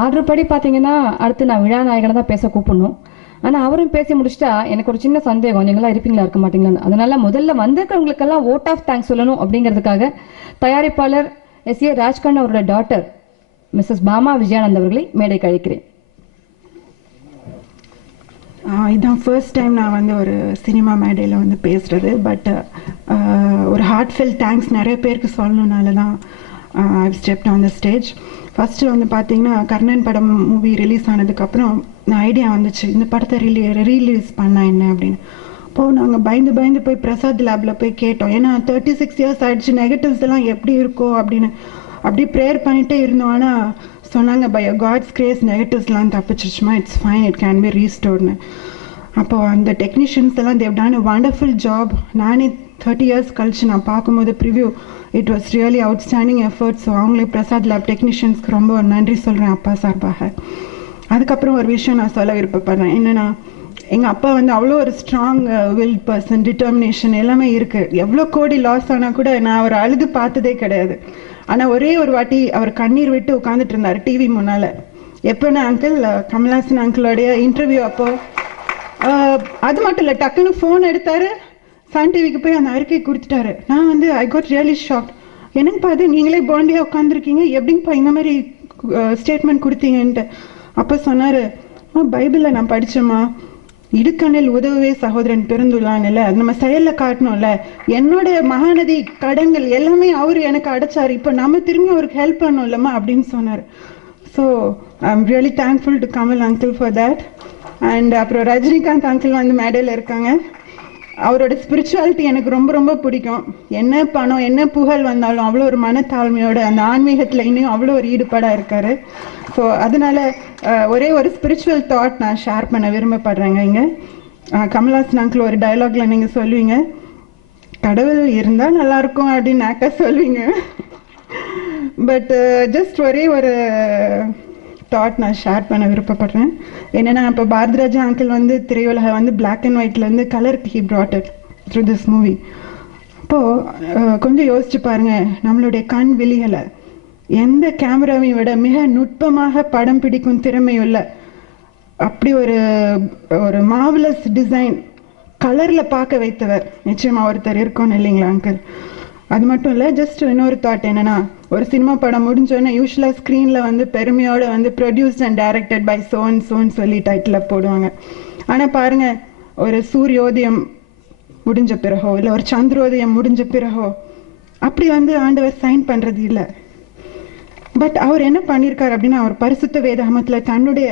Order படி பார்த்தீங்கன்னா அடுத்து நான் விழா நாயகனை தான் பேச கூப்பிடணும். ஆனால் அவரும் பேசி முடிச்சிட்டா எனக்கு ஒரு சின்ன சந்தேகம், நீங்களாம் இருப்பீங்களா இருக்க மாட்டீங்களான்னு. அதனால முதல்ல வந்திருக்கிறவங்களுக்கெல்லாம் ஓட் ஆஃப் தேங்க்ஸ் சொல்லணும் அப்படிங்கிறதுக்காக தயாரிப்பாளர் எஸ்.ஏ. ராஜ்கண்ணா அவரோட டாட்டர் மிஸ்ஸஸ் பாமா விஜயானந்த் அவர்களை மேடைக்கு அழைக்கிறேன். இதுதான் ஃபர்ஸ்ட் டைம் நான் வந்து ஒரு சினிமா மேடையில் வந்து பேசுகிறது. பட் ஒரு ஹார்ட்ஃபெல் தேங்க்ஸ் நிறைய பேருக்கு சொல்லணுனால தான் I stepped on the stage. First வந்து பார்த்தீங்கன்னா கர்ணன் படம் மூவி ரிலீஸ் ஆனதுக்கப்புறம் நான் ஐடியா வந்துச்சு இந்த படத்தை ரீலீஸ் பண்ணால் என்ன அப்படின்னு. அப்போது நாங்கள் பயந்து போய் பிரசாத் லேபில் போய் கேட்டோம். ஏன்னா 36 இயர்ஸ் ஆகிடுச்சு, நெகட்டிவ்ஸ் எல்லாம் எப்படி இருக்கோ அப்படின்னு அப்படி ப்ரேயர் பண்ணிகிட்டே இருந்தோம். ஆனால் சொன்னாங்க பை காட்ஸ் கிரேஸ் நெகட்டிவ்ஸ்லாம் தப்பிச்சிருச்சுமா, it's fine, it can be ரீஸ்டோர்னு. அப்போது அந்த டெக்னீஷியன்ஸ் எல்லாம் they've done a wonderful job. நானே 30 இயர்ஸ் கழிச்சு நான் பார்க்கும்போது preview it was really outstanding efforts. So அவங்களுக்கு பிரசாத் லேப் டெக்னீஷியன்ஸ்க்கு ரொம்ப நன்றி சொல்கிறேன் அப்பா சார்பாக. அதுக்கப்புறம் ஒரு விஷயம் நான் சொல்ல விருப்பப்படுறேன். என்னென்னா எங்கள் அப்பா வந்து அவ்வளோ ஒரு ஸ்ட்ராங் வில் பர்சன், டிட்டர்மினேஷன் எல்லாமே இருக்குது. எவ்வளோ கோடி லாஸ் ஆனால் கூட நான் அவர் அழுது பார்த்ததே கிடையாது. ஆனால் ஒரே ஒரு வாட்டி அவர் கண்ணீர் விட்டு உட்காந்துட்டு இருந்தார் டிவி முன்னால். எப்போனா அங்கிள் கமல்ஹாசன் அங்கிளோடைய இன்டர்வியூ அப்போது அது மட்டும் இல்லை, டக்குன்னு ஃபோன் எடுத்தார், சன் டிவிக்கு போய் அந்த அறிக்கை கொடுத்துட்டாரு. நான் வந்து ஐ காட் ரியலி ஷாக்ட். என்னன்னு பார்த்து நீங்களே பாண்டியாக உட்காந்துருக்கீங்க, எப்படிங்கப்பா இந்த மாதிரி ஸ்டேட்மெண்ட் கொடுத்தீங்கன்ட்டு. அப்போ சொன்னார், பைபிளில் நான் படித்தேம்மா, இடுக்கணில் உதவுவே சகோதரன் பிறந்துள்ளான்ல, அது நம்ம செயலில் காட்டணும்ல. என்னோட மகாநதி கடன்கள் எல்லாமே அவர் எனக்கு அடைச்சார், இப்போ நம்ம திரும்பி அவருக்கு ஹெல்ப் பண்ணணும் இல்லைம்மா அப்படின்னு சொன்னார். So I am really thankful to Kamal uncle for that. And அப்புறம் ரஜினிகாந்த் அங்கிள் வந்து மேடையில் இருக்காங்க. அவரோட ஸ்பிரிச்சுவாலிட்டி எனக்கு ரொம்ப ரொம்ப பிடிக்கும். என்ன பணம் என்ன புகழ் வந்தாலும் அவ்வளோ ஒரு மனத்தாழ்மையோட அந்த ஆன்மீகத்தில் இன்னும் அவ்வளோ ஒரு ஈடுபாடாக இருக்கார். ஸோ அதனால ஒரே ஒரு ஸ்பிரிச்சுவல் தாட் நான் ஷேர் பண்ண விரும்பப்படுறேங்க. இங்கே கமல்ஹாசன் அங்கிள் ஒரு டைலாக்ல நீங்கள் சொல்லுவீங்க, கடவுள் இருந்தால் நல்லாயிருக்கும் அப்படின்னு நாக்கா சொல்லுவீங்க. பட் ஜஸ்ட் ஒரே ஒரு தாட் நான் ஷேர் பண்ண விருப்பப்படுறேன். என்னென்னா இப்போ பாரதிராஜா அங்கிள் வந்து திரையுலக வந்து பிளாக் அண்ட் ஒயிட்லேருந்து கலருக்கு he brought it through this movie. அப்போது கொஞ்சம் யோசிச்சு பாருங்கள், நம்மளுடைய கண் விழிகளை எந்த கேமராவையும் விட மிக நுட்பமாக படம் பிடிக்கும் திறமையுள்ள அப்படி ஒரு மார்வலஸ் டிசைன் கலரில் பார்க்க வைத்தவர் நிச்சயமாக ஒருத்தர் இருக்கணும் இல்லைங்களா அங்கிள்? அது மட்டும் இல்லை, ஜஸ்ட் இன்னொரு தாட் என்னென்னா, ஒரு சினிமா படம் முடிஞ்சோடனே யூஸ்வலாக ஸ்க்ரீனில் வந்து பெருமையோடு வந்து ப்ரொடியூஸ்ட் அண்ட் டைரக்டட் பை சோன் சொல்லி டைட்டில் போடுவாங்க. ஆனால் பாருங்கள், ஒரு சூரியோதயம் முடிஞ்ச பிறகோ இல்லை ஒரு சந்திரோதயம் முடிஞ்ச பிறகோ அப்படி வந்து ஆண்டவர் சைன் பண்ணுறது இல்லை. பட் அவர் என்ன பண்ணியிருக்கார் அப்படின்னா, அவர் பரிசுத்த வேதாகமத்தில் தன்னுடைய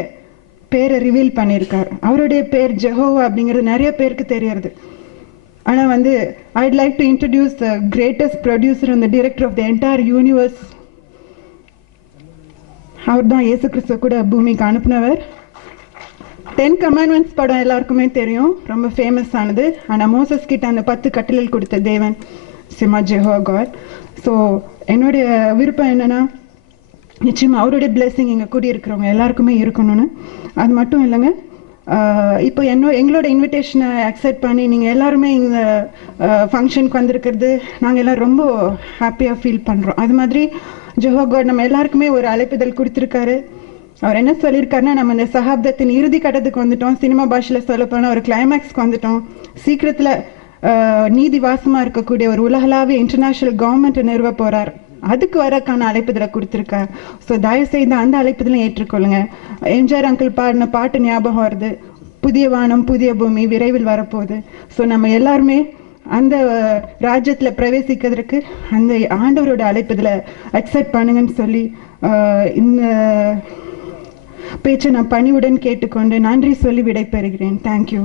பேரை ரிவீல் பண்ணியிருக்கார். அவருடைய பேர் ஜெஹோவா அப்படிங்கிறது நிறைய பேருக்கு தெரியறது. ஆனால் வந்து I'd like to introduce the greatest producer and the director of the entire universe. அவர் தான் இயேசு கிறிஸ்துவ கூட பூமிக்கு அனுப்புனவர். 10 Commandments படம் எல்லாருக்குமே தெரியும், ரொம்ப ஃபேமஸ் ஆனது. ஆனால் மோசஸ் கிட்ட அந்த 10 கட்டளைகள் கொடுத்த தேவன் சிமா ஜெஹோவா காட். ஸோ என்னுடைய விருப்பம் என்னென்னா, நிச்சயமாக அவருடைய பிளெஸிங் இங்கே கூடியிருக்கிறவங்க எல்லாருக்குமே இருக்கணும்னு. அது மட்டும் இல்லைங்க, இப்போ எங்களோட இன்விடேஷனை அக்செப்ட் பண்ணி நீங்கள் எல்லாருமே இந்த ஃபங்க்ஷனுக்கு வந்திருக்கிறது நாங்கள் எல்லாம் ரொம்ப ஹாப்பியாக ஃபீல் பண்ணுறோம். அது மாதிரி ஜெஹோவா காட் நம்ம எல்லாருக்குமே ஒரு அழைப்புதல் கொடுத்துருக்காரு. அவர் என்ன சொல்லியிருக்காருன்னா, நம்ம இந்த சகாப்தத்தின் இறுதி கட்டத்துக்கு வந்துட்டோம். சினிமா பாஷையில் சொல்ல போனால் ஒரு கிளைமேக்ஸ்க்கு வந்துட்டோம். சீக்கிரத்தில் நீதி வாசமாக இருக்கக்கூடிய ஒரு உலகளாவிய இன்டர்நேஷ்னல் கவர்மெண்ட்டை நிறுவ போகிறார். அதுக்கு வரக்கான அழைப்புதலை கொடுத்துருக்கார். ஸோ தயவுசெய்து அந்த அழைப்புதலையும் ஏற்றுக்கொள்ளுங்க. எம்ஜிஆர் அங்கிள் பாடின பாட்டு ஞாபகம் வருது, புதிய வானம் புதிய பூமி விரைவில் வரப்போகுது. ஸோ நம்ம எல்லாருமே அந்த ராஜ்யத்தில் பிரவேசிக்கிறதுக்கு அந்த ஆண்டவரோட அழைப்புதலை அக்செப்ட் பண்ணுங்கன்னு சொல்லி இந்த பேச்சை நான் பணிவுடன் கேட்டுக்கொண்டு நன்றி சொல்லி விடைபெறுகிறேன். தேங்க்யூ.